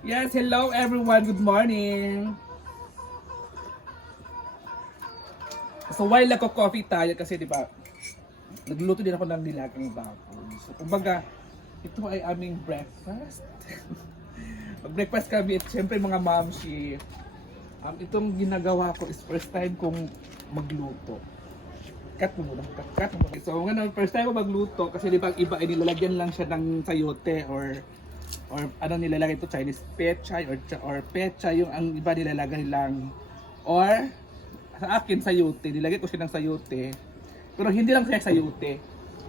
Yes, hello everyone. Good morning. So while nagko-coffee tayo kasi 'di ba? Nagluto din ako ng nilagang baboy. So kumbaga, ito ay aming breakfast. Mag-breakfast kami at syempre mga mamshi. Itong ginagawa ko is first time kong magluto. Cut mo muna. Cut mo muna. So ngayon, first time ko magluto kasi di ba iba ay nilalagyan lang siya ng sayote or ano nilalagay ito, Chinese pechay or pechay, yung ang iba nilalagay lang, or sa akin sayote, nilagay ko siya ng sayote, pero hindi lang siya sayote,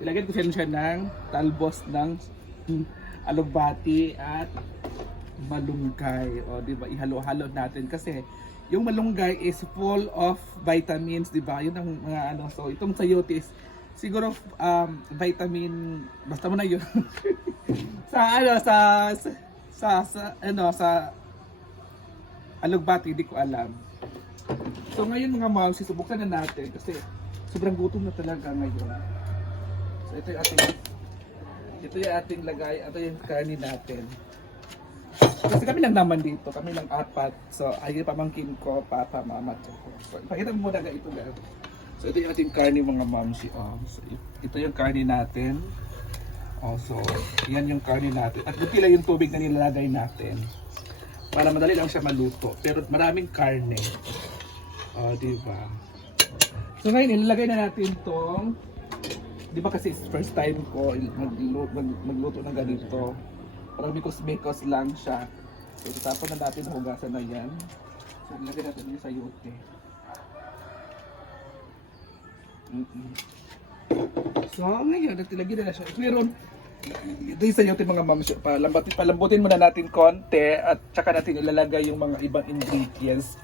nilagay ko siya ng talbos ng alugbati at malunggay. O di ba, ihalo-halo natin kasi yung malunggay is full of vitamins, di ba? Yun ang mga ano. So itong sayote is siguro vitamin, basta mo na yun. sa ano sa alugbati, hindi ko alam. So ngayon mga moms, susubukan na natin kasi sobrang gutom na talaga ngayon. So ito yung ating lagay, ito yung karni natin. Kasi kami lang naman dito, kami lang apat. So ayun, pamangkin ko, papa, mama, tsaka. So ipakita mo muna ito guys. So ito yung ating karni mga moms. So ito yung karni natin. So yan yung karni natin. At buti lang yung tubig na nilalagay natin. Para madali lang siya maluto. Pero maraming karne. Diba? So ngayon, ilalagay na natin tong, di ba kasi first time ko magluto ng ganito. Parang mikos-mikos lang siya. So tapos na natin, hugasan na yan. So ilagay natin yung sayote. So ngayon, natilagay na siya. Meron, ito yung sayote mga mams. Palambutin muna natin konti at tsaka natin ilalagay yung mga ibang ingredients.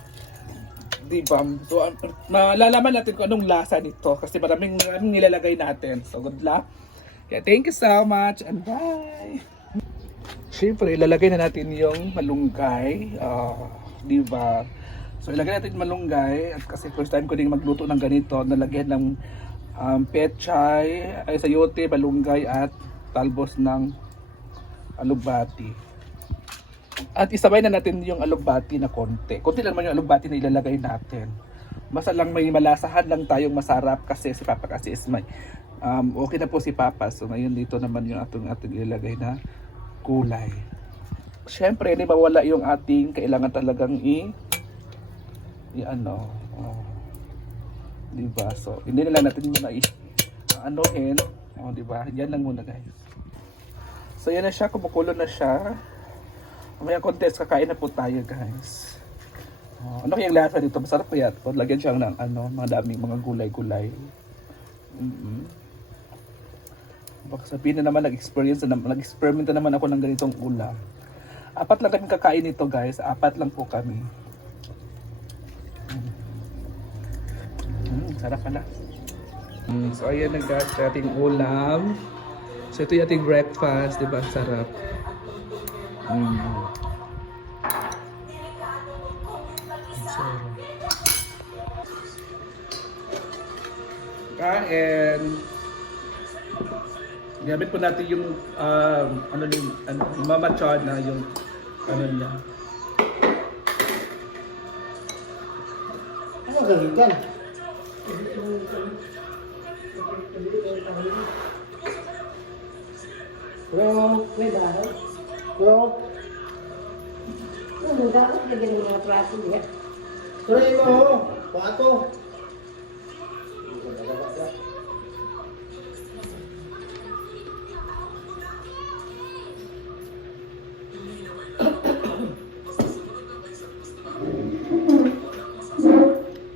Diba? So malalaman natin kung anong lasa nito kasi maraming nilalagay natin. So good luck. Yeah, thank you so much and bye! Siyempre, ilalagay na natin yung malunggay. Diba? So ilagay natin yung malunggay at kasi first time ko din magluto ng ganito, nalagyan ng pechay, ay sayote, malunggay at talbos ng alugbati. At isabay na natin yung alugbati na konti. Konti lang naman yung alugbati na ilalagay natin. Basta lang may malasahan lang tayong masarap kasi si Papa kasi is may okay na po si Papa. So ngayon dito naman yung ating ilalagay na kulay. Siyempre, hindi mawala yung ating kailangan talagang diba? So hindi na lang natin muna anohin. Diba? Yan lang muna guys. So yan na siya, kumukulo na siya. Mamaya contest, kakain na po tayo guys. Ano kayang lasa dito? Masarap po yan. Lagyan siya ng mga daming mga gulay-gulay. Baka sabihin na naman, nag-experiment na naman ako ng ganitong ulam. 4 lang kami kakain nito guys. 4 lang po kami. Sarap pala. So ayan na guys, ating ulam. So ito yung ating breakfast, diba? Sarap. Kain. Gamit po natin yung Mama Chana, yung niya. Ano gawin dyan? Bro, may dahon? Bro? Ano dahon? Lagyan mo mga praso niya. Tuloy mo, pato.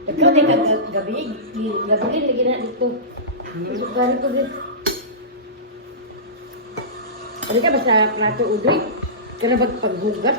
Ikaw din gabi, lagi na dito. Gano'n ko din. Ano ka ba sa plato udoy? Ka na paghugat?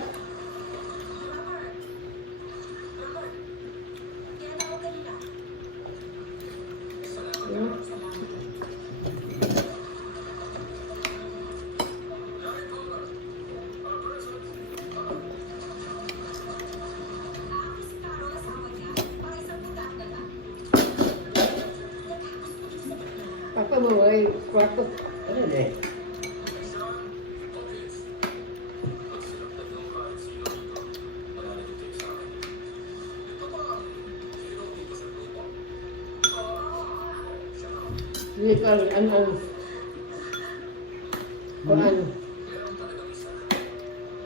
Papa mo ay kwarto. Ano eh? Hindi ko ano. Kung ano.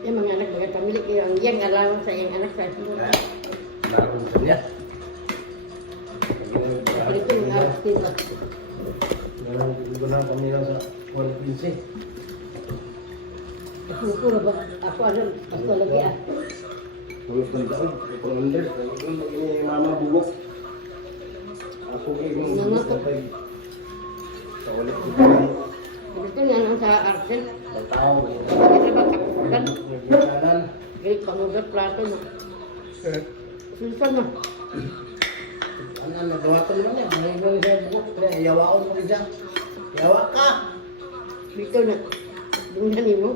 Yung mga anak, mga pamilya, kayo ang iyang alawan sa iyang anak sa sunod. Narapunta niya. Ito yung aras dito. Narapunta lang kami lang sa 115. Puro ba? Ako ano? Ako lagi ah. Tulog ng taon, ipang under. Ang pag-ini mama buwak. Ako kayo kung sabay. Sa ulit ko pa. Ito nga nang sa arsen. Ang tao. Ito ba kapukan? Nagkakanan. Gaya pangugat plato mo. Sultan mo. Ano, nagawa ko naman eh. May iba rin sa buwak. Kaya yawaon mo isa. Yawa ka! Dito na. Dunghanin mo.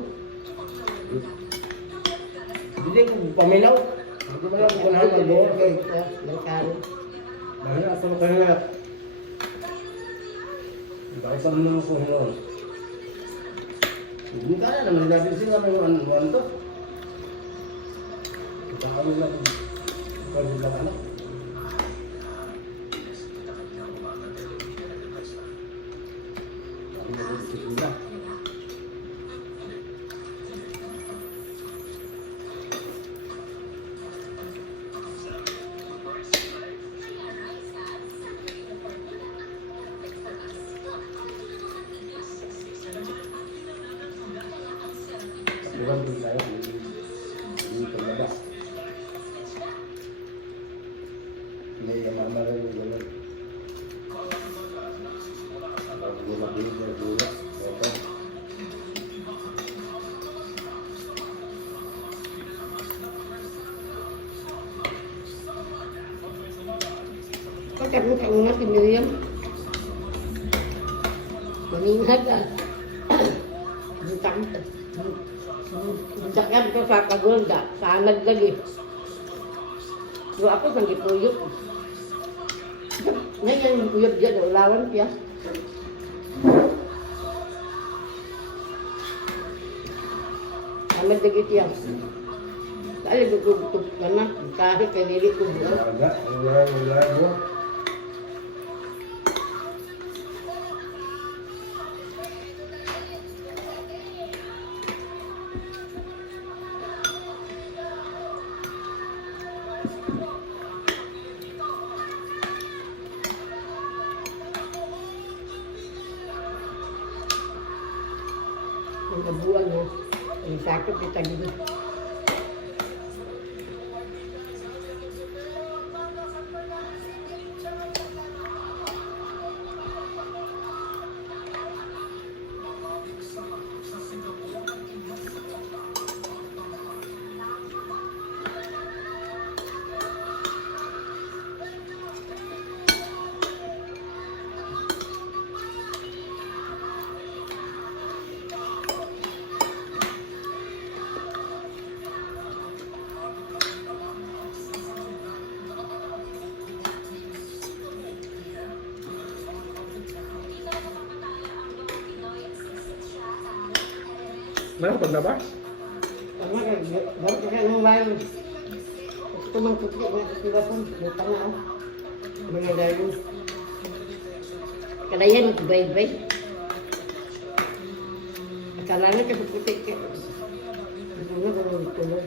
Hindi ko pamilaw. Hindi ko lang kung ano mag-buwak kay. Merkado. Dahil ako na kaya. Bakit pa naman ako noon? Hindi ka na naman natin sila may one to. Ito kami lang. Ito kami lang anak. Kami lang sila. Iwan din tayo. Hindi ka mabas. Hindi yung mama rin yung gano'n. Bago lumabing na gula. Okay. Pagkat mo na si Miriam. Maningag ah. Buntakan ko sa kagulda, sa alag lagi. Pero ako sa gipuyok. Ngayon yung puyok dyan, ulawan siya. Alag lagi siya. Kaya gugutup ka na, kahit kalili ko buwan. Agak, wala mo. Ang kabuan mo, ang sakit kita dito. Meron paglabas? Tama ka, baru ka ng bayan. Ito man puti na kasibasan, buta na ako. Mga dahil. Kalayan, bay-bay. Kalangan ka sa puti ka. Ano ba ng tulog?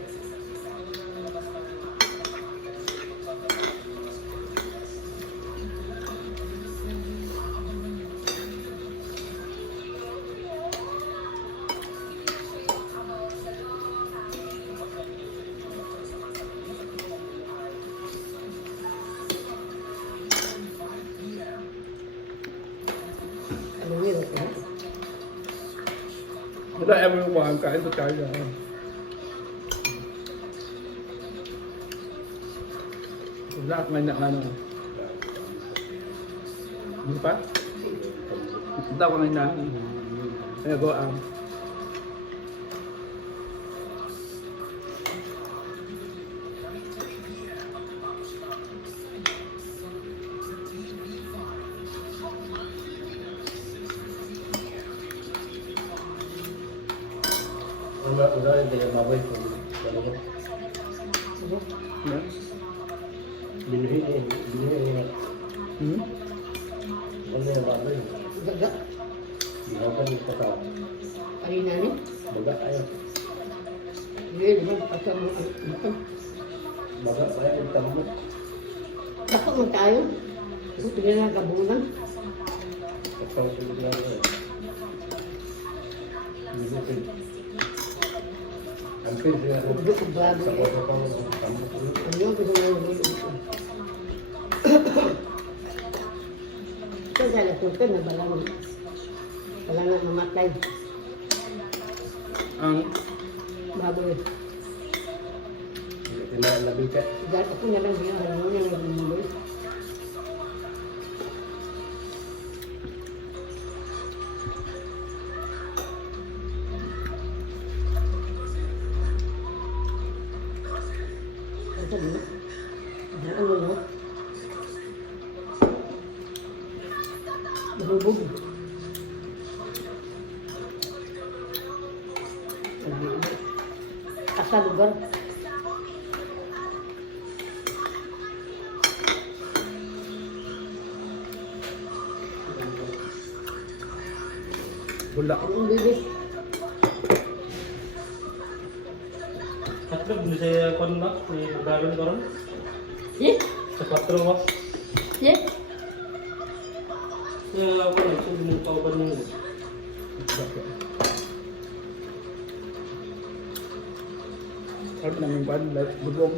Ano yun? Wala everyone, kain sa tayo. Wala ka nga na ano. Hindi pa? Hindi ako nga na. Kaya go Udah dia baboy ko. Dalawa. Yeah. Binuhin eh. Hmm? Ano yung baboy? Gaga. Ginawa yung pata. Ay na ni. Baga tayo. Hindi naman. Asa mo ang ito. Baga tayo yung tambok. Baka mo tayo. Ito na lang kabunan. Kapag tulog na rin. Hindi ko. Ampin siya. Ito ko bago Sa eh. kota pa ng tambok. Ano yung gusto mo yung ito? Ito sa lakutan na balang. Wala na mamatay. Ang Baboy. Hindi tinalabi ka. Dahil ako na lang din ang mga nagmumuloy. Ano sabi mo? Ano mo? Mahubog. Asa lugar? bula. Anong bibis? Katlo, buli saya kon ba? May bugalon ko ron. Eh? Sa 4 ba? Eh? Kaya ako na, ito yung kauban mo. Ano namin ban, like, bugong.